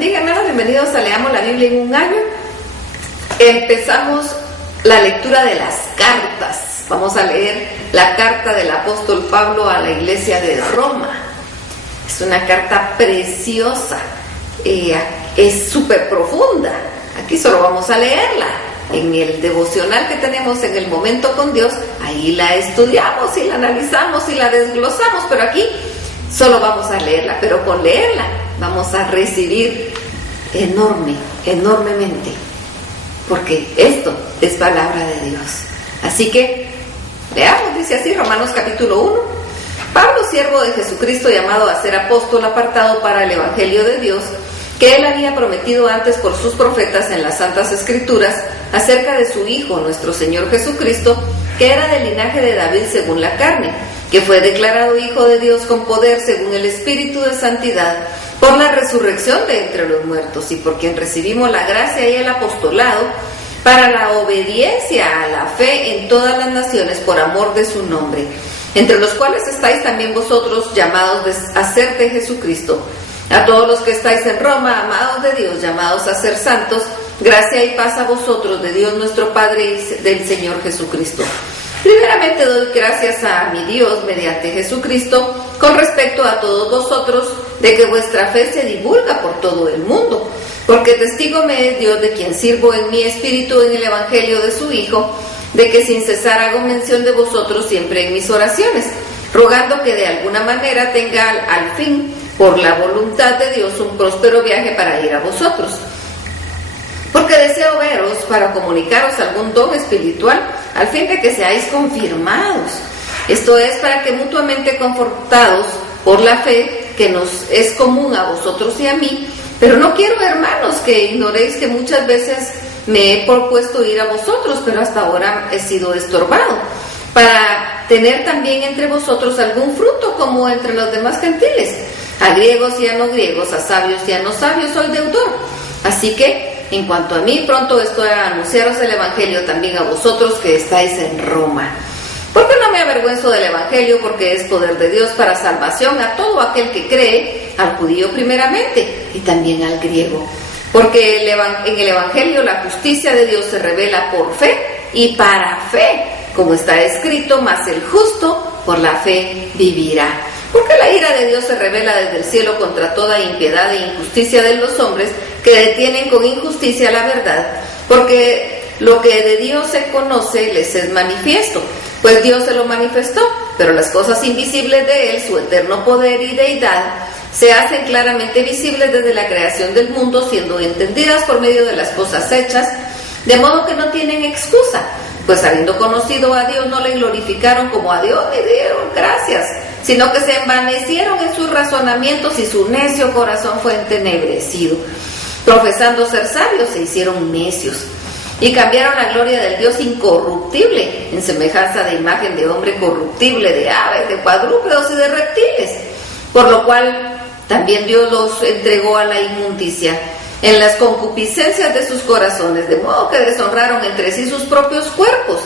bendiga, hermanos, bienvenidos a Leamos la Biblia en un año. Empezamos la lectura de las cartas. Vamos a leer la carta del apóstol Pablo a la iglesia de Roma. Es una carta preciosa, es súper profunda. Aquí solo vamos a leerla. En el devocional que tenemos en el momento con Dios, ahí la estudiamos y la analizamos y la desglosamos, pero aquí solo vamos a leerla, pero con leerla vamos a recibir enormemente, porque esto es palabra de Dios. Así que leamos, dice así, Romanos capítulo 1. Pablo, siervo de Jesucristo, llamado a ser apóstol, apartado para el evangelio de Dios, que él había prometido antes por sus profetas en las Santas Escrituras, acerca de su Hijo, nuestro Señor Jesucristo, que era del linaje de David según la carne, que fue declarado Hijo de Dios con poder según el Espíritu de Santidad, por la resurrección de entre los muertos, y por quien recibimos la gracia y el apostolado, para la obediencia a la fe en todas las naciones por amor de su nombre, entre los cuales estáis también vosotros, llamados a ser de Jesucristo. A todos los que estáis en Roma, amados de Dios, llamados a ser santos, gracia y paz a vosotros, de Dios nuestro Padre y del Señor Jesucristo. Primeramente doy gracias a mi Dios mediante Jesucristo con respecto a todos vosotros, de que vuestra fe se divulga por todo el mundo, porque testigo me es Dios, de quien sirvo en mi espíritu en el evangelio de su Hijo, de que sin cesar hago mención de vosotros siempre en mis oraciones, rogando que de alguna manera tenga al fin, por la voluntad de Dios, un próspero viaje para ir a vosotros. Porque deseo veros para comunicaros algún don espiritual, al fin de que seáis confirmados. Esto es para que mutuamente confortados por la fe que nos es común a vosotros y a mí, pero no quiero, hermanos, que ignoréis que muchas veces me he propuesto ir a vosotros, pero hasta ahora he sido estorbado, para tener también entre vosotros algún fruto como entre los demás gentiles. A griegos y a no griegos, a sabios y a no sabios soy deudor. Así que, en cuanto a mí, pronto estoy a anunciaros el evangelio también a vosotros que estáis en Roma. Porque no me avergüenzo del evangelio, porque es poder de Dios para salvación a todo aquel que cree, al judío primeramente y también al griego. Porque en el evangelio la justicia de Dios se revela por fe y para fe, como está escrito, mas el justo por la fe vivirá. Porque la ira de Dios se revela desde el cielo contra toda impiedad e injusticia de los hombres que detienen con injusticia la verdad, porque lo que de Dios se conoce les es manifiesto, pues Dios se lo manifestó, pero las cosas invisibles de Él, su eterno poder y deidad, se hacen claramente visibles desde la creación del mundo, siendo entendidas por medio de las cosas hechas, de modo que no tienen excusa, pues habiendo conocido a Dios no le glorificaron como a Dios ni dieron gracias, sino que se envanecieron en sus razonamientos y su necio corazón fue entenebrecido. Profesando ser sabios, se hicieron necios y cambiaron la gloria del Dios incorruptible en semejanza de imagen de hombre corruptible, de aves, de cuadrúpedos y de reptiles, por lo cual también Dios los entregó a la inmundicia en las concupiscencias de sus corazones, de modo que deshonraron entre sí sus propios cuerpos,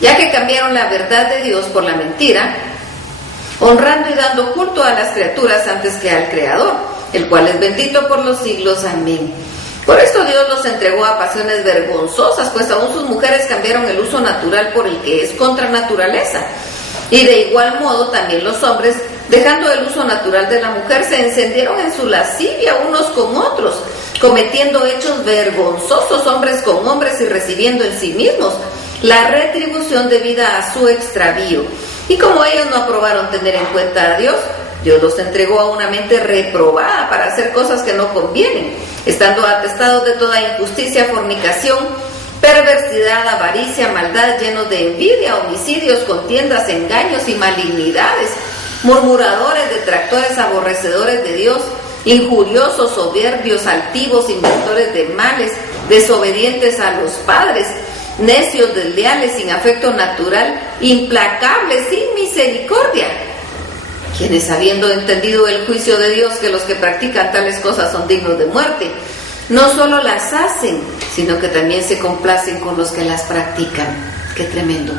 ya que cambiaron la verdad de Dios por la mentira, honrando y dando culto a las criaturas antes que al Creador, el cual es bendito por los siglos. Amén. Por esto Dios los entregó a pasiones vergonzosas, pues aún sus mujeres cambiaron el uso natural por el que es contra naturaleza. Y de igual modo también los hombres, dejando el uso natural de la mujer, se encendieron en su lascivia unos con otros, cometiendo hechos vergonzosos hombres con hombres y recibiendo en sí mismos la retribución debida a su extravío. Y como ellos no aprobaron tener en cuenta a Dios, Dios los entregó a una mente reprobada para hacer cosas que no convienen, estando atestados de toda injusticia, fornicación, perversidad, avaricia, maldad, llenos de envidia, homicidios, contiendas, engaños y malignidades, murmuradores, detractores, aborrecedores de Dios, injuriosos, soberbios, altivos, inventores de males, desobedientes a los padres, necios, desleales, sin afecto natural, implacables, sin misericordia, quienes, habiendo entendido el juicio de Dios, que los que practican tales cosas son dignos de muerte, no solo las hacen, sino que también se complacen con los que las practican. ¡Qué tremendo!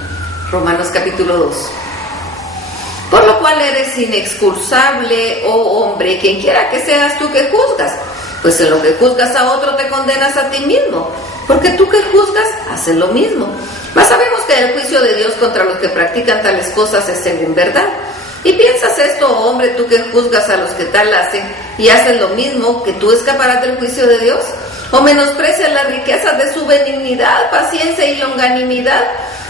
Romanos capítulo 2. Por lo cual eres inexcusable, oh hombre, quien quiera que seas tú que juzgas, Pues en lo que juzgas a otro te condenas a ti mismo, porque tú que juzgas haces lo mismo. Mas sabemos que el juicio de Dios contra los que practican tales cosas es según verdad. ¿Y piensas esto, oh hombre, tú que juzgas a los que tal hacen y haces lo mismo, que tú escaparás del juicio de Dios? ¿O menosprecias las riquezas de su benignidad, paciencia y longanimidad,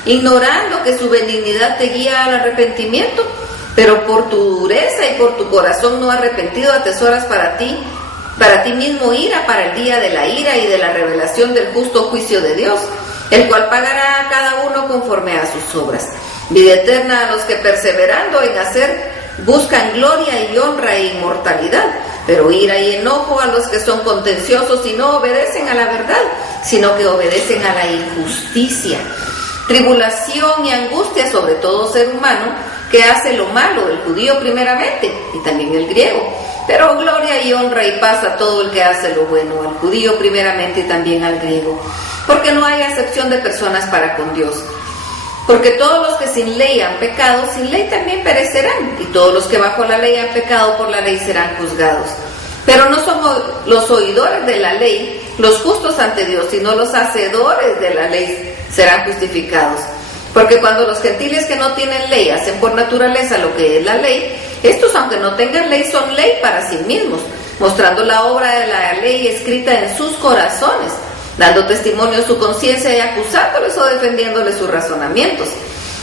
ignorando que su benignidad te guía al arrepentimiento? Pero por tu dureza y por tu corazón no arrepentido atesoras para ti mismo ira para el día de la ira y de la revelación del justo juicio de Dios, el cual pagará a cada uno conforme a sus obras. Vida eterna a los que perseverando en hacer buscan gloria y honra e inmortalidad, pero ira y enojo a los que son contenciosos y no obedecen a la verdad, sino que obedecen a la injusticia. Tribulación y angustia sobre todo ser humano que hace lo malo, el judío primeramente y también el griego, pero gloria y honra y paz a todo el que hace lo bueno, al judío primeramente y también al griego, porque no hay acepción de personas para con Dios. Porque todos los que sin ley han pecado, sin ley también perecerán, y todos los que bajo la ley han pecado por la ley serán juzgados. Pero no somos los oidores de la ley los justos ante Dios, sino los hacedores de la ley serán justificados. Porque cuando los gentiles que no tienen ley hacen por naturaleza lo que es la ley, estos aunque no tengan ley son ley para sí mismos, mostrando la obra de la ley escrita en sus corazones, dando testimonio su conciencia y acusándoles o defendiéndoles sus razonamientos.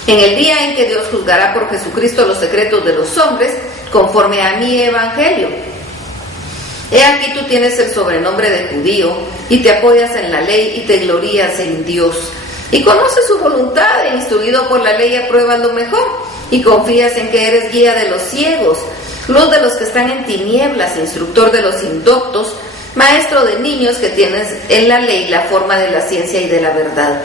En el día en que Dios juzgará por Jesucristo los secretos de los hombres, conforme a mi evangelio. He aquí tú tienes el sobrenombre de judío, y te apoyas en la ley y te glorías en Dios. Y conoces su voluntad, e instruido por la ley apruebas lo mejor, y confías en que eres guía de los ciegos, luz de los que están en tinieblas, instructor de los indoctos, maestro de niños que tienes en la ley la forma de la ciencia y de la verdad.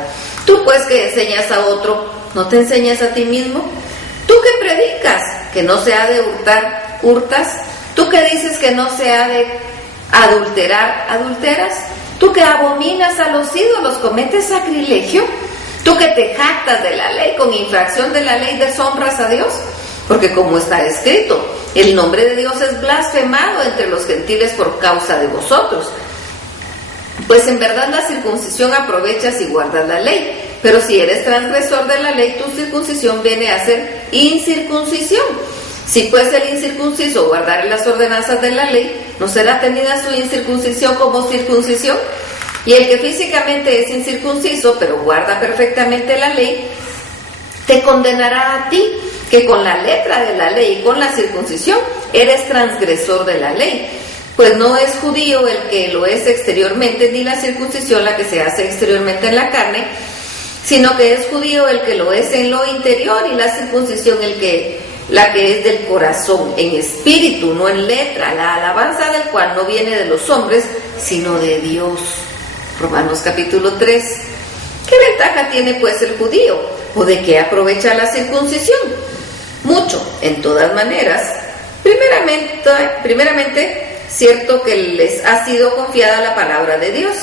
Tú pues que enseñas a otro, ¿no te enseñas a ti mismo? Tú que predicas que no se ha de hurtar, hurtas. Tú que dices que no se ha de adulterar, adulteras. Tú que abominas a los ídolos, cometes sacrilegio. Tú que te jactas de la ley, con infracción de la ley deshonras a Dios. Porque como está escrito, el nombre de Dios es blasfemado entre los gentiles por causa de vosotros. Pues en verdad la circuncisión aprovechas y guardas la ley, pero si eres transgresor de la ley, tu circuncisión viene a ser incircuncisión. Si pues el incircunciso guardare las ordenanzas de la ley, ¿no será tenida su incircuncisión como circuncisión? Y el que físicamente es incircunciso, pero guarda perfectamente la ley, te condenará a ti, que con la letra de la ley y con la circuncisión eres transgresor de la ley. Pues no es judío el que lo es exteriormente, ni la circuncisión la que se hace exteriormente en la carne, sino que es judío el que lo es en lo interior, y la circuncisión la que es del corazón, en espíritu, no en letra, la alabanza del cual no viene de los hombres, sino de Dios. Romanos capítulo 3. ¿Qué ventaja tiene pues el judío? ¿O de qué aprovecha la circuncisión? Mucho, en todas maneras. Primeramente, cierto que les ha sido confiada la palabra de Dios.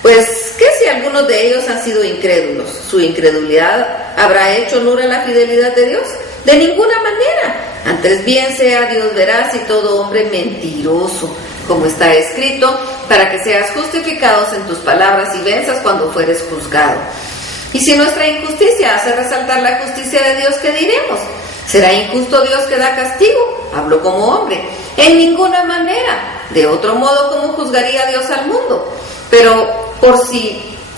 Pues, ¿qué si algunos de ellos han sido incrédulos? ¿Su incredulidad habrá hecho nula la fidelidad de Dios? De ninguna manera. Antes bien sea Dios veraz y todo hombre mentiroso, como está escrito, para que seas justificados en tus palabras y venzas cuando fueres juzgado. Y si nuestra injusticia hace resaltar la justicia de Dios, ¿qué diremos? ¿Será injusto Dios que da castigo? Hablo como hombre. En ninguna manera. De otro modo, ¿cómo juzgaría Dios al mundo? Pero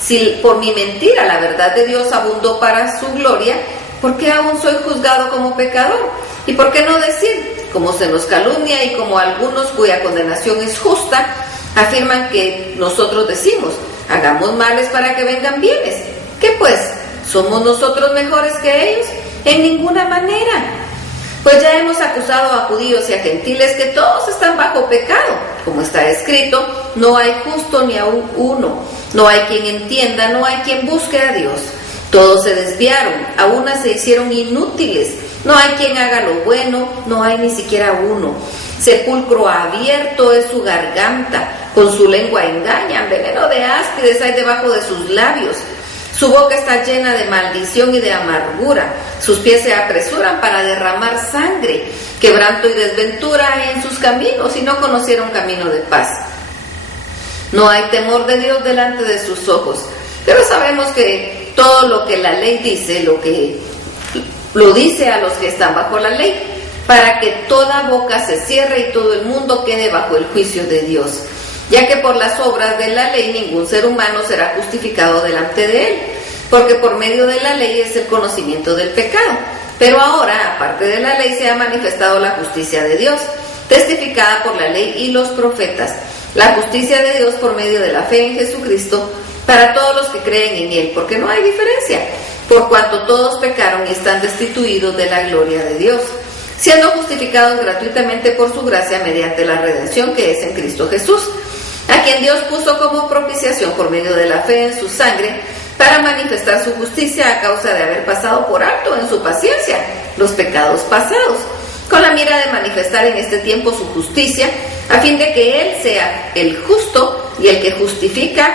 si por mi mentira la verdad de Dios abundó para su gloria, ¿por qué aún soy juzgado como pecador? ¿Y por qué no decir, como se nos calumnia y como algunos cuya condenación es justa, afirman que nosotros decimos, hagamos males para que vengan bienes? ¿Qué pues? ¿Somos nosotros mejores que ellos? En ninguna manera. Pues ya hemos acusado a judíos y a gentiles que todos están bajo pecado. Como está escrito, no hay justo ni aun uno. No hay quien entienda, no hay quien busque a Dios. Todos se desviaron, a unas se hicieron inútiles. No hay quien haga lo bueno, no hay ni siquiera uno. Sepulcro abierto es su garganta, con su lengua engañan, veneno de áspides hay debajo de sus labios. Su boca está llena de maldición y de amargura. Sus pies se apresuran para derramar sangre. Quebranto y desventura hay en sus caminos, y no conocieron camino de paz. No hay temor de Dios delante de sus ojos. Pero sabemos que todo lo que la ley dice, lo dice a los que están bajo la ley, para que toda boca se cierre y todo el mundo quede bajo el juicio de Dios, ya que por las obras de la ley ningún ser humano será justificado delante de él, porque por medio de la ley es el conocimiento del pecado. Pero ahora, aparte de la ley, se ha manifestado la justicia de Dios, testificada por la ley y los profetas, la justicia de Dios por medio de la fe en Jesucristo, para todos los que creen en Él, porque no hay diferencia, por cuanto todos pecaron y están destituidos de la gloria de Dios, siendo justificados gratuitamente por su gracia mediante la redención que es en Cristo Jesús, a quien Dios puso como propiciación por medio de la fe en su sangre, para manifestar su justicia a causa de haber pasado por alto en su paciencia los pecados pasados, con la mira de manifestar en este tiempo su justicia, a fin de que Él sea el justo y el que justifica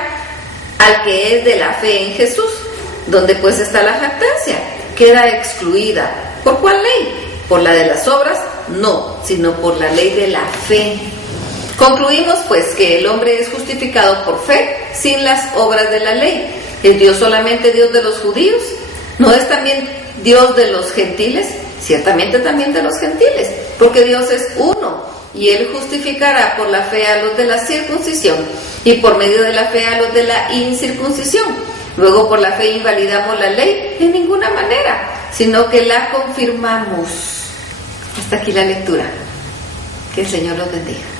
al que es de la fe en Jesús. ¿Dónde pues está la jactancia? Queda excluida. ¿Por cuál ley? ¿Por la de las obras? No, sino por la ley de la fe. Concluimos pues que el hombre es justificado por fe sin las obras de la ley. ¿Es Dios solamente Dios de los judíos? ¿No es también Dios de los gentiles? Ciertamente también de los gentiles, porque Dios es uno, y Él justificará por la fe a los de la circuncisión, y por medio de la fe a los de la incircuncisión. Luego por la fe invalidamos la ley en ninguna manera, sino que la confirmamos. Hasta aquí la lectura. Que el Señor los bendiga.